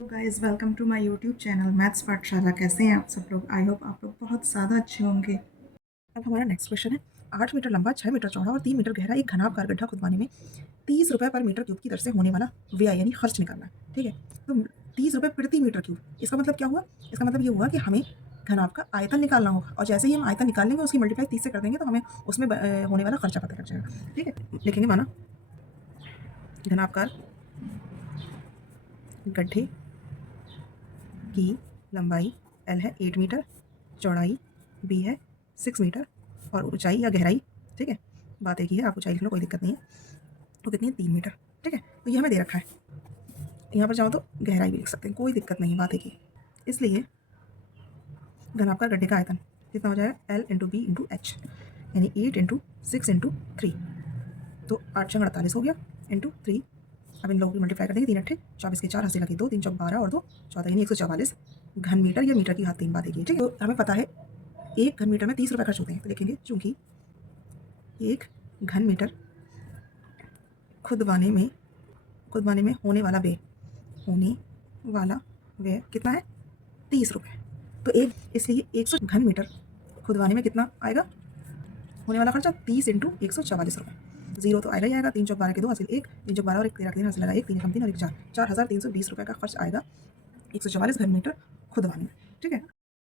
Guys welcome to my YouTube channel maths Pathshala. कैसे हैं आप सब लोग? आई होप आप लोग बहुत ज़्यादा अच्छे होंगे। अब हमारा नेक्स्ट क्वेश्चन है, 8 मीटर लंबा, 6 मीटर चौड़ा और 3 मीटर गहरा एक घनाभ गड्ढा खुदवाने में 30 रुपये पर मीटर क्यूब की दर से होने वाला व्यय यानी खर्च निकालना है। ठीक है, तो 30 रुपये प्रति मीटर क्यूब, इसका मतलब क्या हुआ? इसका मतलब ये हुआ कि हमें घनाभ का आयतन निकालना होगा, और जैसे ही हम आयतन निकाल लेंगे उसकी मल्टीप्लाई 30 से कर देंगे तो हमें उसमें होने वाला खर्चा पता लग जाएगा। ठीक है, लिखेंगे माना घनाभकार गड्ढे की लंबाई L है 8 मीटर, चौड़ाई B है 6 मीटर और ऊंचाई या गहराई, ठीक है, बात एक ही है, आप ऊंचाई लिख लो, कोई दिक्कत नहीं है, तो कितनी है 3 मीटर। ठीक है, तो ये हमें दे रखा है, यहाँ पर चाहो तो गहराई भी लिख सकते हैं, कोई दिक्कत नहीं, बात एक ही। इसलिए घनाभकार गड्ढे का आयतन कितना हो जाएगा? L into B into H, यानी 8 इंटू 6 इंटू 3, तो 8 छंग 48 हो गया, इंटू 3। अब इन लोगों की मल्टीप्लाई कर देंगे, 3 अट्ठे 24 के 4 हंसी लगी 2, 3 चौक 12 और 2 14, यानी 144 घन मीटर या मीटर की घात 3, बात एक ही। ठीक है, तो हमें पता है एक घन मीटर में 30 रुपये खर्च होते हैं, तो लिखेंगे चूंकि एक घन मीटर खुदवाने में होने वाला व्यय कितना है? 30 रुपये। तो एक, इसलिए 100 घन मीटर खुदवाने में कितना आएगा होने वाला खर्चा? 30 इंटू 144 रुपये। जीरो तो आएगा ही आएगा, 3 चौक 12 के 2 हासिल 1, 3 चौक 12 और 1 13 के 3 हासिल लगा 1, 3 कम 3 और 1 4, 4320 रुपये का खर्च आएगा 144 घन मीटर खुदवाने में। ठीक है,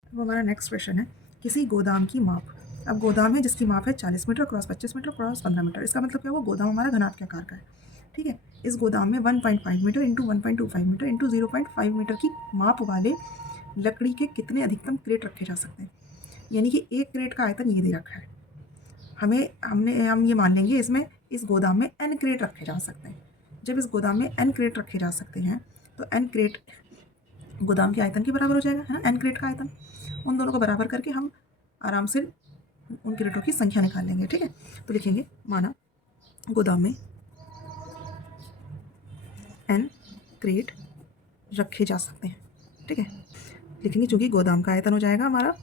अब हमारा नेक्स्ट क्वेश्चन है, किसी गोदाम की माप। अब गोदाम है जिसकी माप है 40 metre cross 25 metre cross 15 metre, इसका मतलब क्या हुआ? गोदाम हमारा घनाभ के आकार का है। ठीक है, इस गोदाम में 1.5 metre into 1.25 metre into 0.5 metre की माप वाले लकड़ी के कितने अधिकतम क्रेट रखे जा सकते हैं? यानी कि एक क्रेट का आयतन ये दे रखा है, हम ये मान लेंगे इसमें, इस गोदाम में n क्रेट रखे जा सकते हैं। जब इस गोदाम में n क्रेट रखे जा सकते हैं तो n क्रेट गोदाम के आयतन के बराबर हो जाएगा, है ना, n क्रेट का आयतन। उन दोनों को बराबर करके हम आराम से उन क्रेटों की संख्या निकाल लेंगे। ठीक है, तो लिखेंगे माना गोदाम में n क्रेट रखे जा सकते हैं। ठीक है, लिखेंगे चूंकि गोदाम का आयतन हो जाएगा हमारा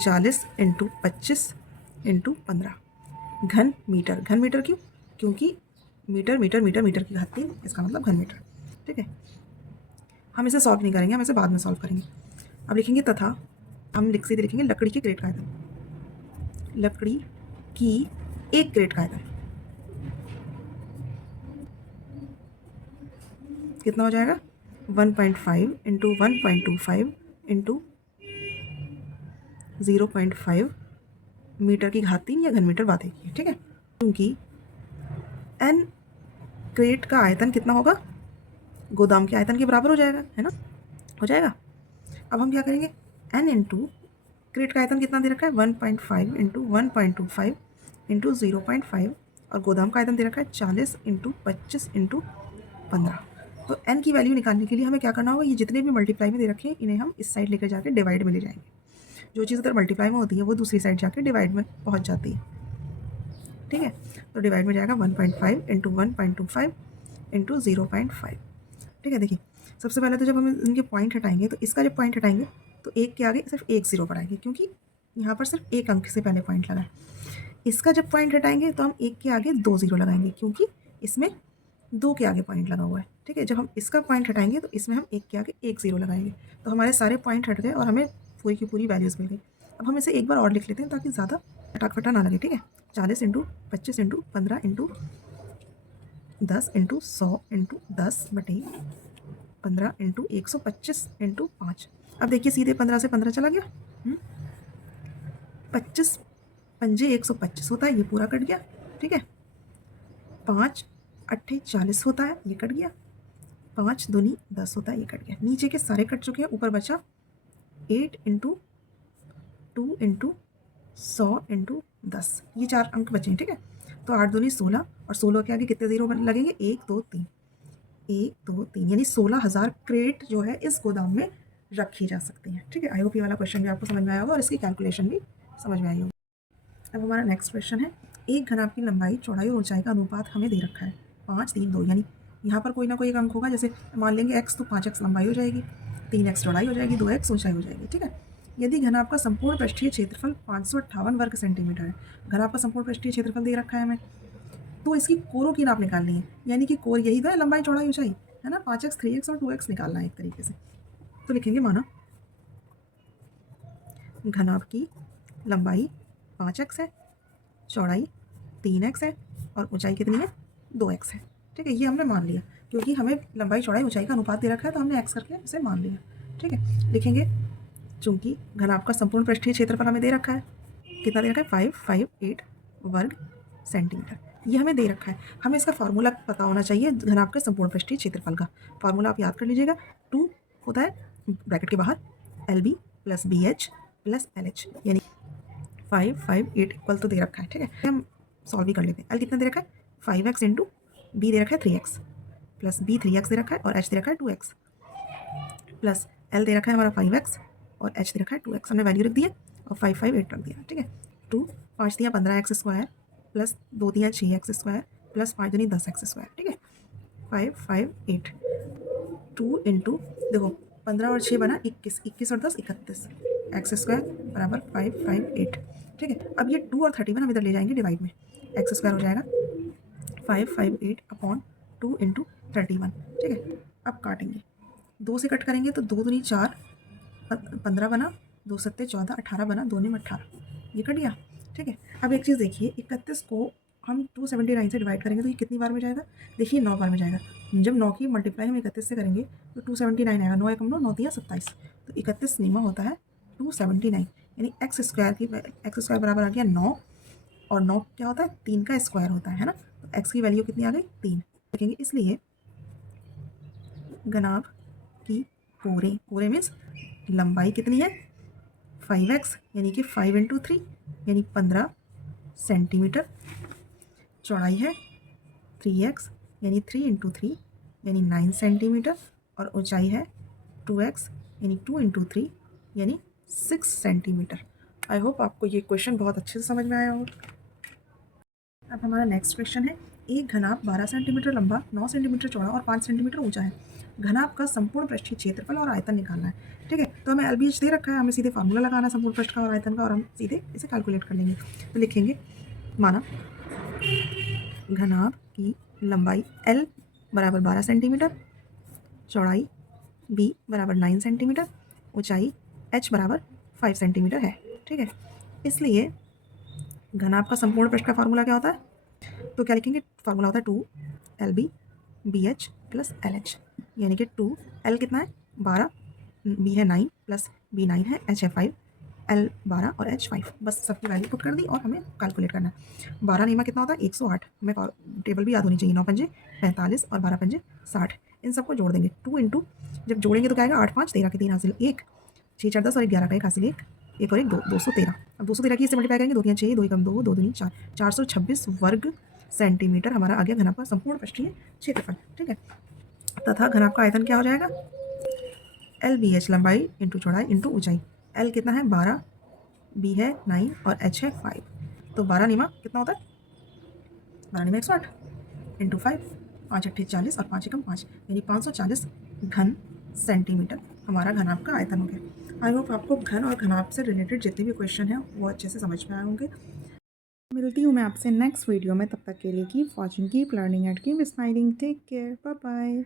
40 इंटू 25 इंटू 15 घन मीटर। घन मीटर क्यों? क्योंकि मीटर मीटर मीटर मीटर की घात 3, इसका मतलब घन मीटर। ठीक है, हम इसे सॉल्व नहीं करेंगे, हम इसे बाद में सॉल्व करेंगे। अब लिखेंगे तथा, हम सीधे लिखेंगे लकड़ी के क्रेट का आयतन, लकड़ी की एक क्रेट का आयतन कितना हो जाएगा? 1.5 इंटू 1.25 इंटू 0.5 मीटर की घात 3 या घन मीटर, बात है। ठीक है, क्योंकि n क्रेट का आयतन कितना होगा? गोदाम के आयतन के बराबर हो जाएगा, है ना, हो जाएगा। अब हम क्या करेंगे? n इंटू क्रेट का आयतन कितना दे रखा है? 1.5 इंटू 1.25 इंटू 0.5 और गोदाम का आयतन दे रखा है 40 इंटू 25 इंटू 15। तो n की वैल्यू निकालने के लिए हमें क्या करना होगा? ये जितने भी मल्टीप्लाई में दे रखे हैं इन्हें हम इस साइड लेकर जाके डिवाइड में ले जाएंगे। जो चीज़ अगर मल्टीप्लाई में होती है वो दूसरी साइड जाके डिवाइड में पहुँच जाती है। ठीक है, तो डिवाइड में जाएगा 1.5 इंटू 1.25 इंटू 0.5। ठीक है, देखिए सबसे पहले तो जब हम इनके पॉइंट हटाएंगे तो इसका जब पॉइंट हटाएंगे तो एक के आगे सिर्फ एक जीरो बढ़ाएंगे, क्योंकि यहाँ पर सिर्फ एक अंक से पहले पॉइंट लगा है। इसका जब पॉइंट हटाएंगे तो हम एक के आगे 2 जीरो लगाएंगे, क्योंकि इसमें 2 के आगे पॉइंट लगा हुआ है। ठीक है, जब हम इसका पॉइंट हटाएंगे तो इसमें हम एक के आगे 1 जीरो लगाएंगे, तो हमारे सारे पॉइंट हट गए और हमें पूरी की पूरी वैल्यूज़ मिल गई। अब हम इसे एक बार और लिख लेते हैं ताकि ज़्यादा फटाफटा ना लगे। ठीक है, 40 into 25 into 15 into 10 into 100 into 10 बटे 15 इंटू 125 इंटू 5। अब देखिए सीधे 15 से 15 चला गया, 25 पंजे 125 होता है, ये पूरा कट गया। ठीक है, 5 अट्ठे 40 होता है, ये कट गया। 5 दूनी 10 होता है, ये कट गया। नीचे के सारे कट चुके हैं, ऊपर बचा 8 इंटू 2 इंटू 100 इंटू 10, ये 4 अंक बचे हैं। ठीक है, तो 8 दूनी 16 और 16 के आगे कितने जीरो लगेंगे? 1 2 3, 1 2 3, यानी 16,000 क्रेट जो है इस गोदाम में रखी जा सकती हैं। ठीक है, आई होप ये वाला क्वेश्चन भी आपको समझ में आया होगा और इसकी कैलकुलेशन भी समझ में आई होगी। अब हमारा नेक्स्ट क्वेश्चन है, एक घनाभ की लंबाई चौड़ाई और ऊंचाई का अनुपात हमें दे रखा है 5 3 2, यानी यहाँ पर कोई ना कोई एक अंक होगा, जैसे मान लेंगे x, तो 5x लंबाई हो जाएगी, 3x चौड़ाई हो जाएगी, 2x ऊंचाई हो जाएगी। ठीक है, यदि घनाभ का संपूर्ण पृष्ठीय क्षेत्रफल 558 वर्ग सेंटीमीटर है, घनाभ का संपूर्ण पृष्ठीय क्षेत्रफल दे रखा है हमें, तो इसकी कोरों की नाप निकालनी है, यानी कि कोर यही तो है लंबाई चौड़ाई ऊंचाई, है ना। 5x 3x और 2x निकालना है एक तरीके से। तो लिखेंगे माना घनाभ की लंबाई 5x है, चौड़ाई 3x है और ऊंचाई कितनी है 2x है। ठीक है, ये हमने मान लिया क्योंकि हमें लंबाई चौड़ाई ऊंचाई का अनुपात दे रखा है तो हमने x करके इसे मान लिया। ठीक है, लिखेंगे चूंकि घनाभ का संपूर्ण पृष्ठीय क्षेत्रफल हमें दे रखा है, कितना दे रखा है 558 वर्ग सेंटीमीटर, ये हमें दे रखा है। हमें इसका फार्मूला पता होना चाहिए घनाभ के संपूर्ण पृष्ठीय क्षेत्रफल का। फार्मूला आप याद कर लीजिएगा, 2 होता है ब्रैकेट के बाहर LB + BH + LH, यानी 558 इक्वल तो दे रखा है। ठीक है, हम सॉल्व भी कर लेते हैं। L कितना दे रखा है 5x इंटू B दे रखा है 3x प्लस B 3x दे रखा है और H दे रखा है 2x प्लस L दे रखा है हमारा 5x और H दे रखा है 2x। हमने वैल्यू रख दी है और 558 रख दिया। ठीक है, 2 5 दिया 15x² प्लस 2 दिया 6x² प्लस 5 दूनी 10x²। ठीक है, 558 2 इंटू देखो 15 और 6 बना 21, 21 और 10 31 x² बराबर 558। ठीक है, अब ये 2 और 31 हम इधर ले जाएंगे डिवाइड में, x² हो जाएगा 558/2 इंटू 31। ठीक है, अब काटेंगे, 2 से कट करेंगे तो 2 दूनी 4 15 बना, 2 सत्ते 14 18 बना, 2 में 18, ये कट गया। ठीक है, अब एक चीज़ देखिए 31 को हम 279 से डिवाइड करेंगे तो ये कितनी बार में जाएगा, देखिए 9 बार में जाएगा। जब 9 की मल्टीप्लाई हम 31 से करेंगे तो 279 आएगा, 9 एकम 9 9 दिया 27, तो 31 नीमा होता है 279, यानी x² बराबर आ गया 9 और 9 क्या होता है 3 का स्क्वायर होता है ना, तो x की वैल्यू कितनी आ गई 3 देखेंगे। इसलिए घनाभ की कोरे मीन्स लंबाई कितनी है 5x यानी कि 5 इंटू 3 यानी 15 सेंटीमीटर, चौड़ाई है 3x यानी 3 इंटू 3 यानी 9 सेंटीमीटर और ऊंचाई है 2x यानी 2 इंटू 3 यानी 6 सेंटीमीटर। आई होप आपको ये क्वेश्चन बहुत अच्छे से समझ में आया हो। अब हमारा नेक्स्ट क्वेश्चन है, एक घनाभ 12 सेंटीमीटर लंबा, 9 सेंटीमीटर चौड़ा और 5 सेंटीमीटर ऊंचा है। घनाभ का संपूर्ण पृष्ठीय क्षेत्रफल और आयतन निकालना है। ठीक है, तो हमें LBH दे रखा है, हमें सीधे फार्मूला लगाना है संपूर्ण पृष्ठ का और आयतन का और हम सीधे इसे कैलकुलेट कर लेंगे। तो लिखेंगे माना घनाभ की लंबाई L बराबर 12 सेंटीमीटर, चौड़ाई B बराबर 9 सेंटीमीटर, ऊंचाई H बराबर 5 सेंटीमीटर है। ठीक है, इसलिए घनाभ का संपूर्ण पृष्ठ का फार्मूला क्या होता है, तो क्या लिखेंगे, फार्मूला होता है 2LB BH + LH, यानी कि 2L कितना है 12, B है 9 प्लस B 9 है, H है 5, L 12 और H 5, बस सबकी वैल्यू पुट कर दी और हमें कैलकुलेट करना है। 12 नीमा कितना होता है 108, हमें टेबल भी याद होनी चाहिए, 9 पंजे 45 और 12 पंजे 60, इन सबको जोड़ देंगे। 2 इंटू जब जोड़ेंगे तो क्या आएगा 8 5 13 के 3 हासिल 1, 6 4 10 और 11 का 1 हासिल 1 और 1 2, 213। अब 213 की इससे मल्टीप्लाई करेंगे, 2 3 6 2 एकम 2 2 दूनी 4, 426 वर्ग सेंटीमीटर हमारा आ गया घनाभ का संपूर्ण पृष्ठीय क्षेत्रफल। ठीक है, तथा घनाभ का आयतन क्या हो जाएगा LBH लंबाई इंटू चौड़ाई इंटू ऊंचाई। L कितना है 12, B है 9 और H है 5, तो 12 नीमा कितना होता है 12 नीमा 108 इंटू 5, 5 अट्ठे 40 और 5 एकम 5 यानी 540 घन सेंटीमीटर हमारा घनाभ का आयतन हो गया। आई होप आपको घन और घनाभ से रिलेटेड जितने भी क्वेश्चन हैं वो अच्छे से समझ में आए होंगे। मिलती हूँ मैं आपसे नेक्स्ट वीडियो में, तब तक के लिए keep watching, keep learning and keep smiling, take care, bye bye.